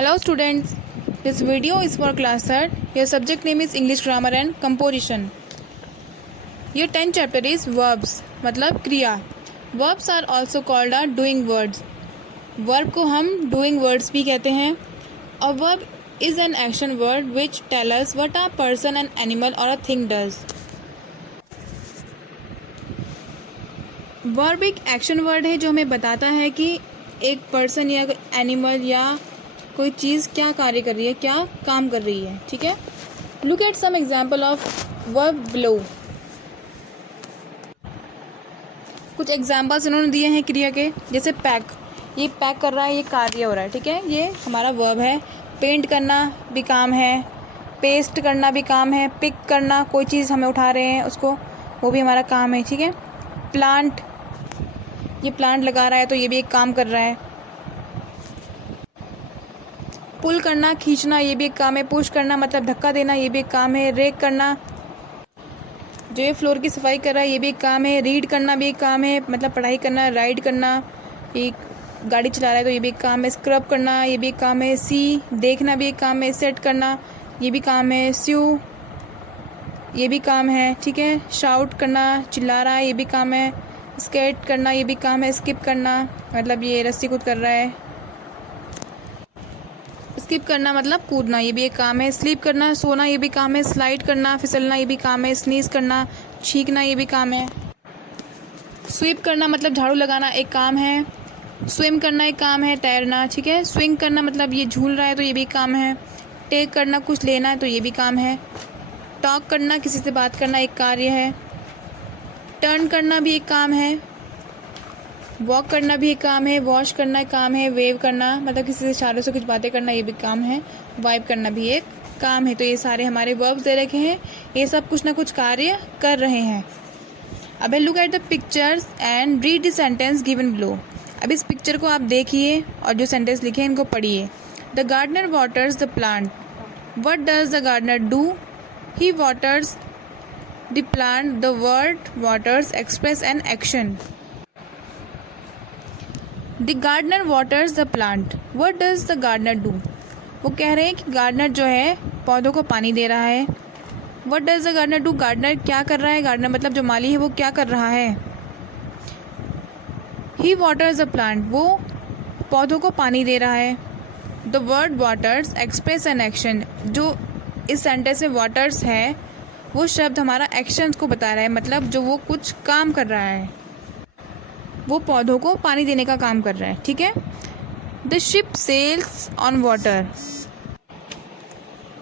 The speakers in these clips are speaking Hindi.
Hello students, this video is for class 3rd. Your subject name is English Grammar and Composition. Your 10th chapter is verbs मतलब क्रिया. Verbs are also called are doing words. Verb को हम doing words भी कहते हैं. A verb is an action word which tell us what a person, an animal or a thing does. Verb एक action word है जो हमें बताता है कि एक person या animal या कोई चीज़ क्या कार्य कर रही है, क्या काम कर रही है. ठीक है. Look at some example of verb below. कुछ एग्जाम्पल्स इन्होंने दिए हैं क्रिया के. जैसे पैक, ये पैक कर रहा है, ये कार्य हो रहा है. ठीक है, ये हमारा वर्ब है. पेंट करना भी काम है, पेस्ट करना भी काम है, पिक करना, कोई चीज़ हमें उठा रहे हैं उसको, वो भी हमारा काम है. ठीक है. प्लांट, ये प्लांट लगा रहा है तो ये भी एक काम कर रहा है. पुल करना, खींचना, ये भी एक काम है. पुश करना मतलब धक्का देना, ये भी एक काम है. रेक करना, जो ये फ्लोर की सफाई कर रहा है, ये भी एक काम है. रीड करना भी एक काम है, मतलब पढ़ाई करना. राइड करना, ये गाड़ी चला रहा है तो ये भी एक काम है. स्क्रब करना, ये भी एक काम है. सी, देखना भी एक काम है. सेट करना, ये भी काम है. स्यू, ये भी काम है. ठीक है. शाउट करना, चिल्ला रहा है, ये भी काम है. स्केट करना, ये भी काम है. स्किप करना मतलब ये रस्सी कूद कर रहा है. स्किप करना मतलब कूदना, ये भी एक काम है. स्लीप करना, सोना, ये भी काम है. स्लाइड करना, फिसलना, ये भी काम है. स्नीज करना, छींकना, ये भी काम है. स्वीप करना मतलब झाड़ू लगाना, एक काम है. स्विम करना एक काम है, तैरना. ठीक है. स्विंग करना मतलब ये झूल रहा है तो ये भी काम है. टेक करना, कुछ लेना है तो ये भी काम है. टॉक करना, किसी से बात करना, एक कार्य है. टर्न करना भी एक काम है. वॉक करना भी एक काम है. वॉश करना एक काम है. वेव करना मतलब किसी से इशारों से कुछ बातें करना, ये भी काम है. वाइप करना भी एक काम है. तो ये सारे हमारे वर्ब्स दे रखे हैं. ये सब कुछ ना कुछ कार्य कर रहे हैं. अब look at the pictures and read the sentence given below. अब इस पिक्चर को आप देखिए और जो सेंटेंस लिखे हैं इनको पढ़िए. The gardener waters the plant. What does the gardener do? He waters the plant. The word waters express an action. The gardener waters the plant. What does the gardener do? वो कह रहे हैं कि गार्डनर जो है पौधों को पानी दे रहा है. What does the gardener do? Gardener क्या कर रहा है? गार्डनर मतलब जो माली है वो क्या कर रहा है? ही वाटर्स द प्लांट. वो पौधों को पानी दे रहा है. The word waters express an action. जो इस सेंटेंस में वाटर्स है वो शब्द हमारा एक्शन को बता रहा है, मतलब जो वो कुछ काम कर रहा है, वो पौधों को पानी देने का काम कर रहा है. ठीक है. The ship sails on water.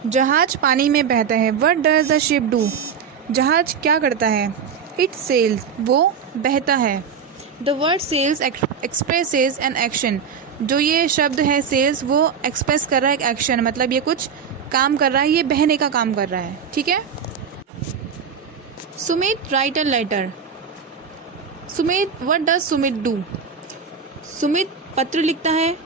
जहाज पानी में बहता है. What does the ship do? जहाज क्या करता है? It sails. वो बहता है. The word sails expresses an action. जो ये शब्द है सेल्स, वो एक्सप्रेस कर रहा है एक एक्शन, मतलब ये कुछ काम कर रहा है, ये बहने का काम कर रहा है. ठीक है. Sumit write a letter. Sumit, what does Sumit do? Sumit पत्र लिखता है.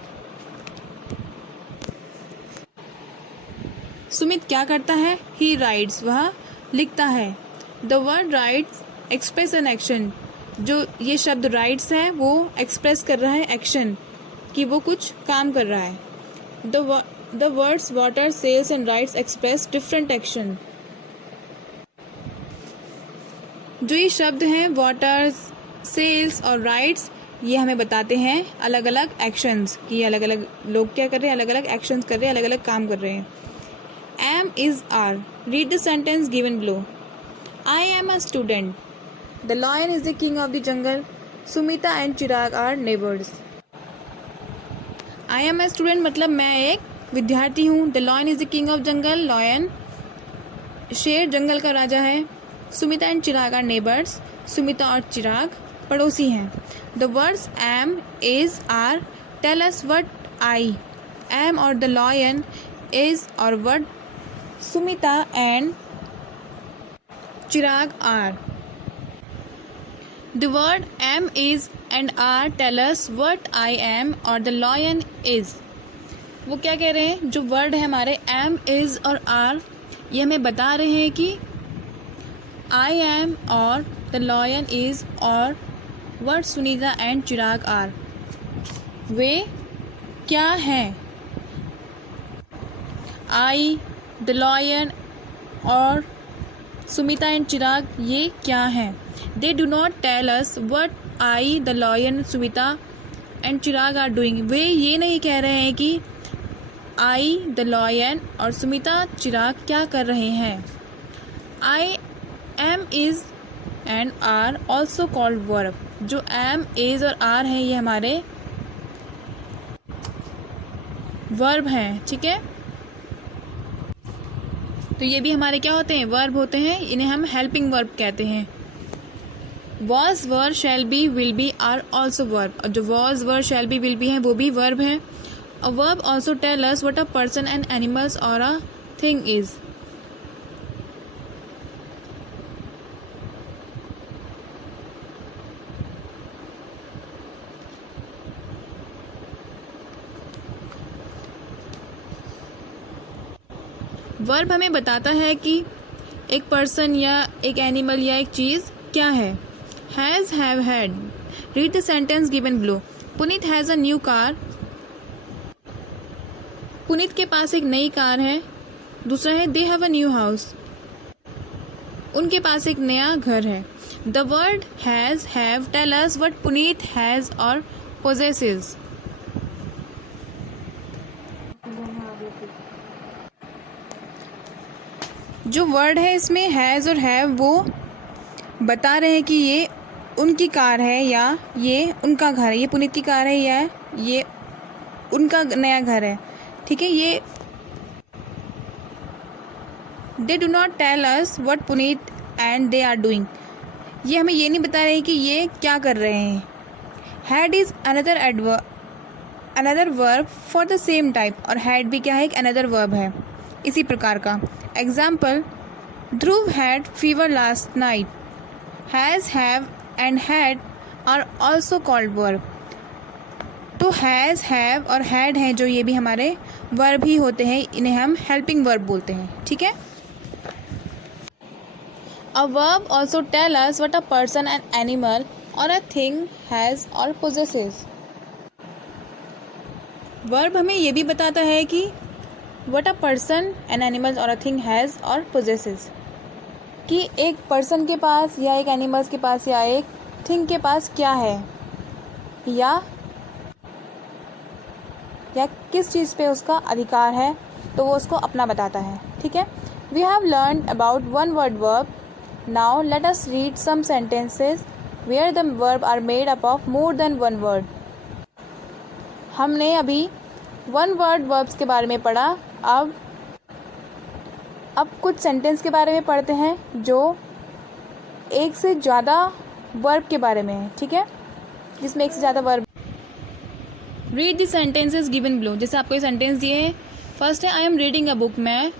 सुमित क्या करता है? He writes. वह लिखता है. The word writes express an action. जो ये शब्द राइट्स है वो एक्सप्रेस कर रहा है एक्शन, कि वो कुछ काम कर रहा है. The words water sails and writes express different action. जो ये शब्द हैं वाटर्स, सेल्स और राइट्स, ये हमें बताते हैं अलग अलग एक्शंस, कि अलग अलग लोग क्या कर रहे हैं, अलग अलग एक्शंस कर रहे हैं, अलग अलग काम कर रहे हैं. Am is are. Read the sentence given below. I am a student. The lion is the king of the jungle. Sumita and Chirag are neighbours. I am a student मतलब मैं एक विद्यार्थी हूँ. The lion is the king of jungle. Lion शेर जंगल का राजा है. Sumita and Chirag are neighbours. Sumita और चिराग पड़ोसी हैं. The words am, is, are tell us what I am और द लॉयन इज और what Sumita and Chirag are. The word am, is and are tell us what I am और द लॉयन इज. वो क्या कह रहे हैं? जो वर्ड है हमारे एम, इज और आर, ये हमें बता रहे हैं कि आई एम और द लॉयन इज और word Sunita and Chirag are, वे क्या हैं. आई, द लॉयन और सुमिता एंड चिराग ये क्या हैं? They do not tell us what I, the lion, Sumita and Chirag are doing. वे ये नहीं कह रहे हैं कि आई, द लॉयन और सुमिता, चिराग क्या कर रहे हैं। I, am, is and are also called verb. जो एम, इज और आर हैं ये हमारे वर्ब हैं, ठीक है। तो ये भी हमारे क्या होते हैं? वर्ब होते हैं। इन्हें हम हेल्पिंग वर्ब कहते हैं। Was, were, shall be, will be are also verb. और जो was, were, shall be, will be हैं वो भी वर्ब हैं। A verb also tell us what a person and animals और अ थिंग इज। वर्ब हमें बताता है कि एक पर्सन या एक एनिमल या एक चीज़ क्या है। Has, have, had. Read the sentence given below. Puneet has a new car. Puneet के पास एक नई कार है। दूसरा है they have a new house. उनके पास एक नया घर है। The word has, have tell us what Puneet has और पोजेसेस। जो वर्ड है इसमें हैज़ और हैव वो बता रहे हैं कि ये उनकी कार है या ये उनका घर है। ये पुनीत की कार है या ये उनका नया घर है, ठीक है। ये they do not tell us what Puneet and they are doing. ये हमें ये नहीं बता रहे कि ये क्या कर रहे हैं। Had is another verb for the same type. और हैड भी क्या है? एक अनदर वर्ब है इसी प्रकार का। Example, Dhruv had fever last night. Has, have and had are also called verb. तो हैज़, हैव और हैड हैं जो ये भी हमारे वर्ब ही होते हैं। इन्हें हम हेल्पिंग वर्ब बोलते हैं, ठीक है। A verb also tell us what a person an animal और अ थिंग हैज़ और पोजेसेस। वर्ब हमें ये भी बताता है कि what a person an animal और अ थिंग हैज़ और पोजेसेस, कि एक पर्सन के पास या एक एनिमल्स के पास या एक थिंग के पास क्या है या किस चीज़ पे उसका अधिकार है, तो वो उसको अपना बताता है, ठीक है। We have learn about one word verb. Now let us read some sentences where the verb are made up of more than one word. हमने अभी वन वर्ड वर्ब्स के बारे में पढ़ा। अब कुछ सेंटेंस के बारे में पढ़ते हैं जो एक से ज़्यादा वर्ब के बारे में है, ठीक है, जिसमें एक से ज़्यादा verb. Read the sentences given below. जैसे आपको ये सेंटेंस दिए हैं। फर्स्ट है I am reading a book. मैं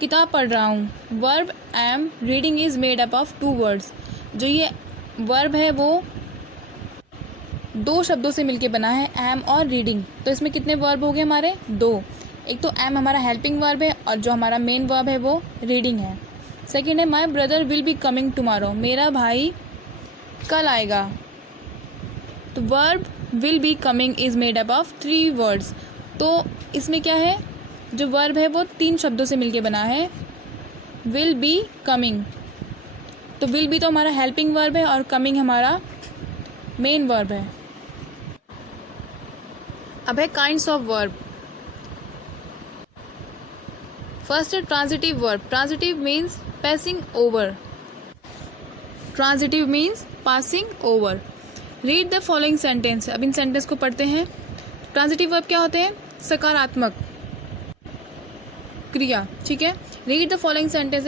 किताब पढ़ रहा हूँ। Verb am reading is made up of two words. जो ये वर्ब है वो दो शब्दों से मिलके बना है, एम और रीडिंग। तो इसमें कितने वर्ब हो गए हमारे? दो। एक तो एम हमारा हेल्पिंग वर्ब है और जो हमारा मेन वर्ब है वो रीडिंग है। सेकेंड है my brother will be coming tomorrow. मेरा भाई कल आएगा। तो verb will be coming is made up of three words. तो इसमें क्या है? जो वर्ब है वो तीन शब्दों से मिलके बना है, विल बी, कमिंग। तो विल बी तो हमारा हेल्पिंग वर्ब है और कमिंग हमारा मेन वर्ब है। अब है काइंड्स ऑफ वर्ब। फर्स्ट है transitive verb. Transitive means passing over. Transitive means passing over. Read the following sentence. अब इन सेंटेंस को पढ़ते हैं। ट्रांजिटिव वर्ब क्या होते हैं? सकारात्मक क्रिया, ठीक है। Read the following sentence.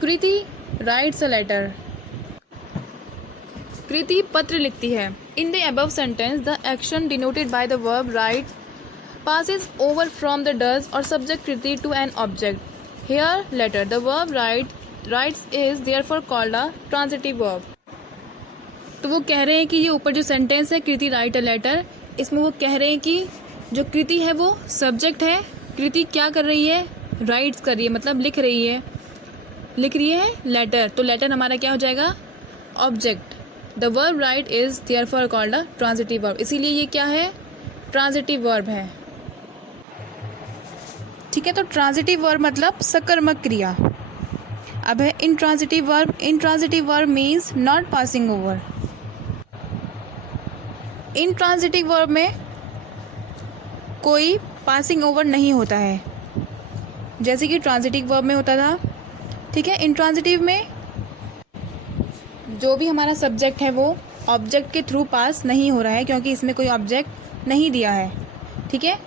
Kriti writes a letter. Kriti पत्र लिखती है। In the above sentence the action denoted by the verb write passes over from the does or subject kriti to an object. Here letter, the verb writes is therefore called a transitive verb. तो वो कह रहे हैं कि ये ऊपर जो सेंटेंस है कृति राइट अ लेटर, इसमें वो कह रहे हैं कि जो कृति है वो सब्जेक्ट है। कृति क्या कर रही है? राइट्स कर रही है, मतलब लिख रही है लेटर। तो लेटर हमारा क्या हो जाएगा? Object. The verb right is therefore called a transitive verb. इसीलिए ये क्या है? ट्रांजिटिव वर्ब है। ठीक है, तो ट्रांजिटिव वर्ब मतलब सकर्मक क्रिया। अब है intransitive verb. Intransitive verb means not passing over. Intransitive verb में कोई पासिंग ओवर नहीं होता है, जैसे कि ट्रांजिटिव वर्ब में होता था। ठीक है, इंट्रांजिटिव में जो भी हमारा सब्जेक्ट है वो ऑब्जेक्ट के थ्रू पास नहीं हो रहा है, क्योंकि इसमें कोई ऑब्जेक्ट नहीं दिया है। ठीक है,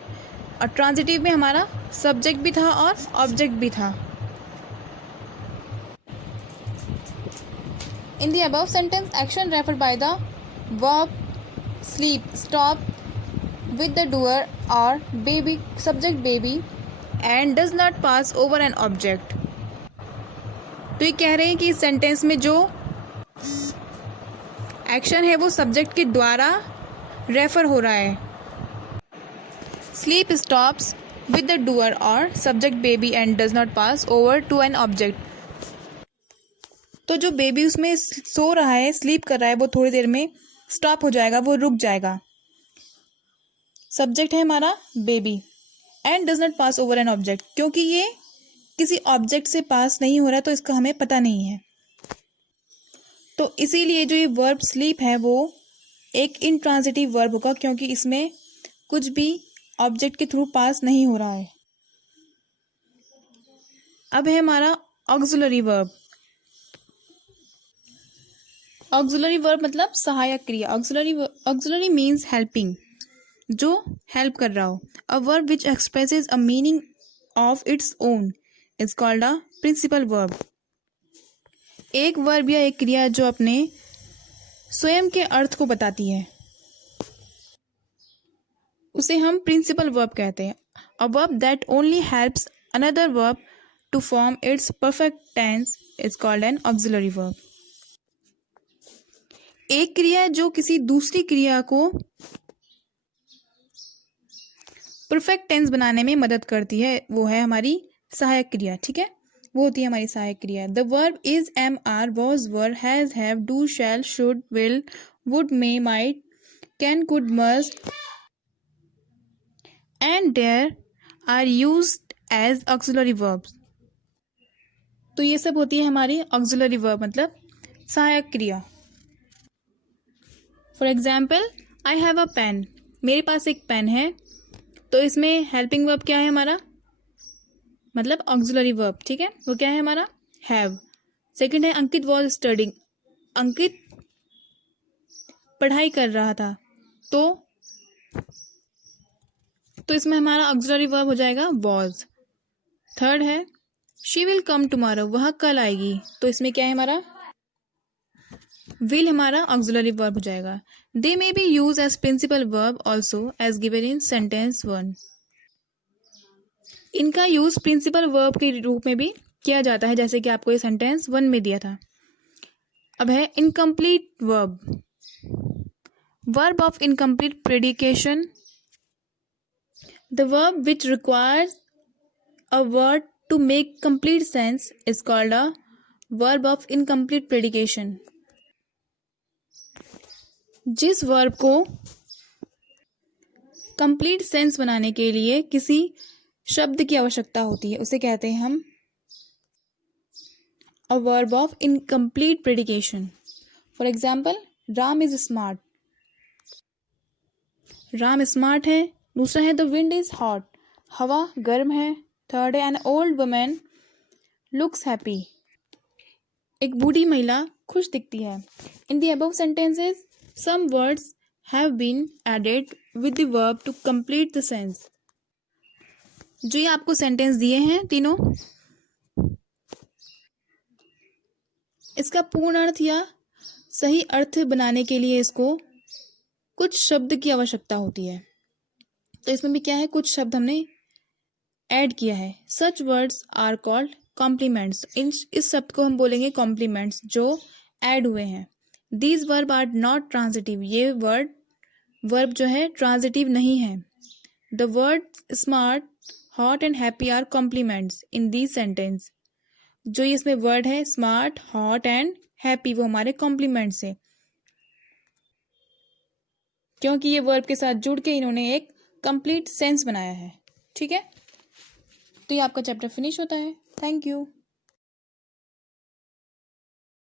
और ट्रांजिटिव में हमारा सब्जेक्ट भी था और ऑब्जेक्ट भी था। इन the above sentence action referred by the verb sleep, stop with the doer or baby, subject baby and does not pass over an object। तो ये कह रहे हैं कि इस सेंटेंस में जो एक्शन है वो सब्जेक्ट के द्वारा रेफर हो रहा है। Sleep stops with the doer or subject baby and does not pass over to an object. तो जो बेबी उसमें सो रहा है, स्लीप कर रहा है, वो थोड़ी देर में स्टॉप हो जाएगा, वो रुक जाएगा। सब्जेक्ट है हमारा baby and does not pass over an object, क्योंकि ये किसी ऑब्जेक्ट से पास नहीं हो रहा है तो इसका हमें पता नहीं है। तो इसीलिए जो ये वर्ब स्लीप है वो एक इंट्रांजिटिव वर्ब होगा, क्योंकि इसमें कुछ भी ऑब्जेक्ट के थ्रू पास नहीं हो रहा है। अब है हमारा ऑक्सिलरी वर्ब। ऑक्सिलरी वर्ब मतलब सहायक क्रिया। ऑक्सिलरी मीन्स हेल्पिंग, जो हेल्प कर रहा हो। A verb which expresses a meaning of its own is called a principal verb. एक वर्ब या एक क्रिया जो अपने स्वयं के अर्थ को बताती है उसे हम प्रिंसिपल वर्ब कहते हैं। A verb that only helps another verb to form its perfect tense is called an auxiliary verb. एक क्रिया जो किसी दूसरी क्रिया को परफेक्ट टेंस बनाने में मदद करती है वो है हमारी सहायक क्रिया। ठीक है, वो होती है हमारी सहायक क्रिया। The verb is, am, are, was, were, has, have, do, shall, should, will, would, may, might, can, could, must and dare are used as auxiliary verbs. तो ये सब होती है हमारी ऑक्सिलरी वर्ब मतलब सहायक क्रिया। For example, I have a pen, मेरे पास एक पेन है। तो इसमें हेल्पिंग वर्ब क्या है हमारा, मतलब ऑक्सिलरी वर्ब। ठीक है, वो क्या है हमारा, हैव। सेकंड है अंकित वॉज स्टडिंग, अंकित पढ़ाई कर रहा था। तो इसमें हमारा ऑक्सिलरी वर्ब हो जाएगा वॉज। थर्ड है शी विल कम टुमारो, वह कल आएगी। तो इसमें क्या है हमारा, विल हमारा ऑक्सिलरी वर्ब हो जाएगा। They may be use as principal verb also as given in sentence 1। इनका यूज प्रिंसिपल वर्ब के रूप में भी किया जाता है, जैसे कि आपको ये सेंटेंस 1 में दिया था। अब है incomplete verb. Verb of incomplete predication, the verb which requires a word to make complete sense is called a verb of incomplete predication. जिस वर्ब को कंप्लीट सेंस बनाने के लिए किसी शब्द की आवश्यकता होती है उसे कहते हैं हम a verb of incomplete predication. For example, Ram is smart, Ram smart है। दूसरा है द विंड इज हॉट, हवा गर्म है। थर्ड है an old women looks happy, एक बूढ़ी महिला खुश दिखती है। In the above sentences some words have been added with the verb to complete the sense. जो ये आपको सेंटेंस दिए हैं तीनों, इसका पूर्ण अर्थ या सही अर्थ बनाने के लिए इसको कुछ शब्द की आवश्यकता होती है। तो इसमें भी क्या है, कुछ शब्द हमने ऐड किया है। Such words are called complements, इस शब्द को हम बोलेंगे कॉम्प्लीमेंट्स जो ऐड हुए हैं। These verb are not transitive, ये वर्ब जो है ट्रांजिटिव नहीं है। The word smart, hot and happy are complements in these sentence. जो इसमें वर्ड है स्मार्ट, हॉट एंड हैप्पी वो हमारे कॉम्प्लीमेंट्स है, क्योंकि ये वर्ब के साथ जुड़ के इन्होंने एक कंप्लीट सेंस बनाया है। ठीक है, तो ये आपका चैप्टर फिनिश होता है। Thank you.